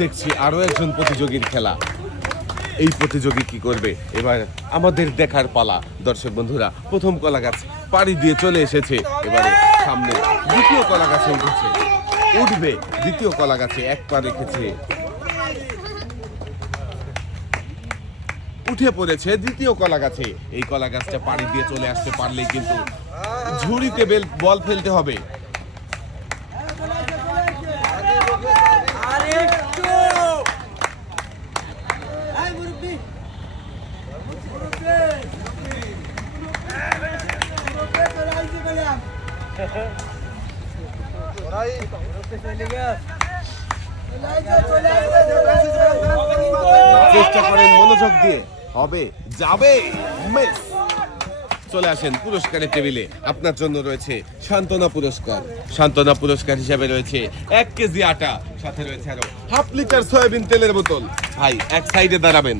দেখছি আরো একজন প্রতিযোগীর খেলা। এই প্রতিযোগী কি করবে এবার আমাদের দেখার পালা। দর্শক বন্ধুরা, প্রথম কলা গাছ পাড়ি দিয়ে চলে এসেছে, এবারে সামনে দ্বিতীয় কলা গাছে উঠেছে, উঠবে দ্বিতীয় কলা গাছে, এক পা রেখেছে, উঠে পড়েছে দ্বিতীয় কলা গাছে। এই কলা গাছটা পাড়ি দিয়ে চলে আসতে পারলেই কিন্তু ঝুড়িতে বল ফেলতে হবে। চেষ্টা করেন মনোযোগ দিয়ে, হবে, যাবে, মিস। চলে আসেন পুরস্কারের টেবিলে। আপনার জন্য রয়েছে সান্ত্বনা পুরস্কার। সান্ত্বনা পুরস্কার হিসাবে রয়েছে 1 কেজি আটা, সাথে রয়েছে আরো হাফ লিটার সয়াবিন তেলের বোতল। ভাই এক সাইডে দাঁড়াবেন।